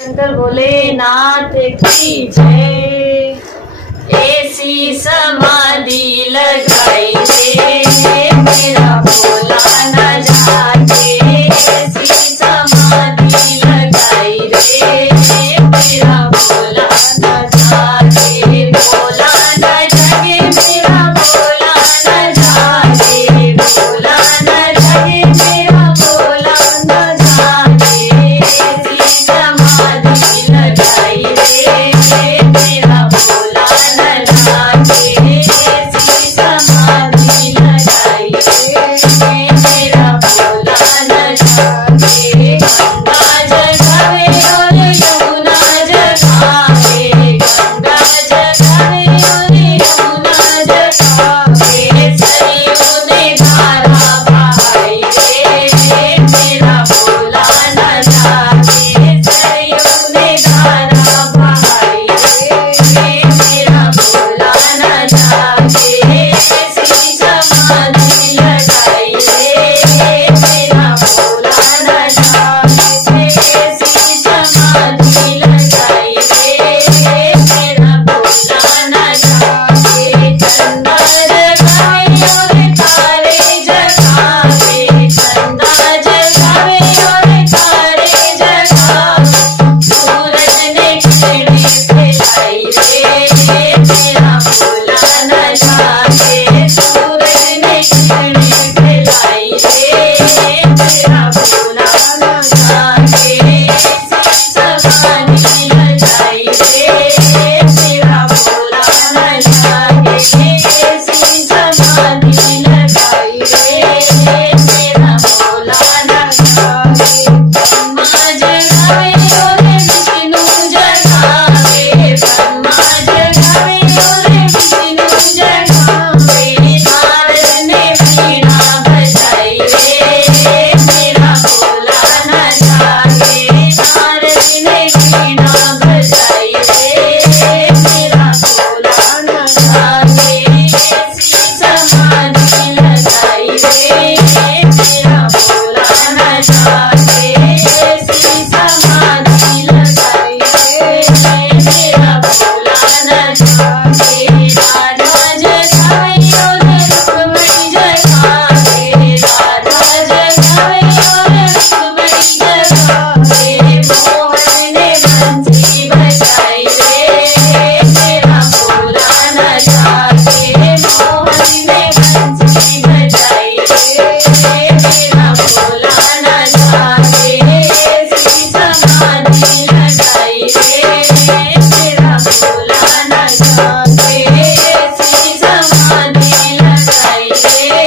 शंकर भोलेनाथ की जय। ऐसी समाधि लगाई रे मेरा भोला न जागे। ऐसी समाधि लगाई रे मेरा भोला न जागे। भोला न जागे मेरा भोला न जागे। भोला न जागे मेरा भोला न जागे। ऐसी समाधि लगाई रे मेरा भोला न जागे। ऐसी समाधि लगाई रे मेरा भोला न जागे। गंगा जगावे और यमुना जगावे। गंगा जगावे और यमुना जगावे। सरयू ने धारा बहाई रे मेरा भोला न जागे। सरयू ने धारा बहाई रे मेरा भोला न जागे। ऐसी समाधि लगाई रे मेरा भोला न जागे। ऐसी समाधि लगाई रे मेरा भोला न जागे। चंदा जगावे और तारे जगावे। चंदा जगावे और तारे जगावे। सूरज ने किरणें फैलाई रे मेरा भोला न जागे। सूरज ने किरणें फैलाई रे मेरा भोला न जागे। ऐसी समाधि लगाई रे मेरा भोला न जागे। ऐसी समाधि लगाई रे मेरा भोला न जागे। ब्रह्मा जगावे और विष्णु जगावे। ब्रह्मा जगावे और विष्णु जगावे। नारद ने वीणा बजाई रे मेरा भोला न जागे। नारद ने वीणा बजाई रे मेरा भोला न जागे। ऐसी समाधि लगाई रे मेरा भोला न जागे। ऐसी समाधि लगाई रे मेरा भोला न जागे। राधा जगावे और रुक्मिणी जगावे। राधा जगावे और रुक्मिणी जगावे। मोहन ने बंसी बजाई रे मेरा भोला न जागे। मोहन ने बंसी बजाई रे मेरा भोला न जागे। ऐसी समाधि लगाई रे मेरा भोला न जागे। ऐसी समाधि लगाई रे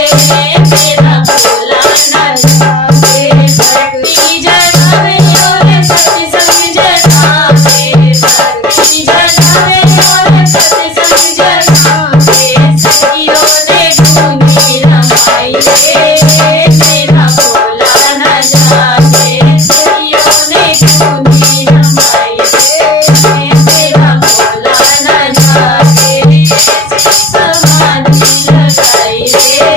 मेरा भोला न जागे। भक्ति जगावे और सत्संग जगावे। भक्ति जगावे और सत्संग जगावे। सखियों ने धूनी रमाई रे मेरा भोला न जागे। सखियों ने धूनी रमाई रे मेरा भोला न जागे। ऐसी समाधि लगाई रे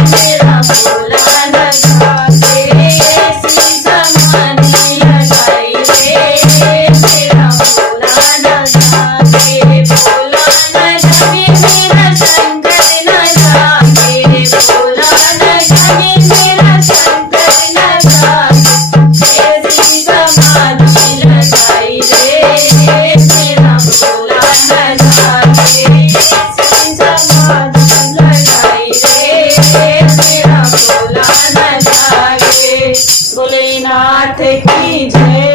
मेरा भोला न जागे। ऐसी समाधि लगाई रे मेरा भोला न जागे। भोला न जागे मेरा शंकर न जागे। भोला न जागे मेरा शंकर न जागे। ऐसी समाधि लगाई रे मेरा भोला न जागे। ऐसी समाधि लगाई रे मेरा भोला न जागे। भोलेनाथ की जय।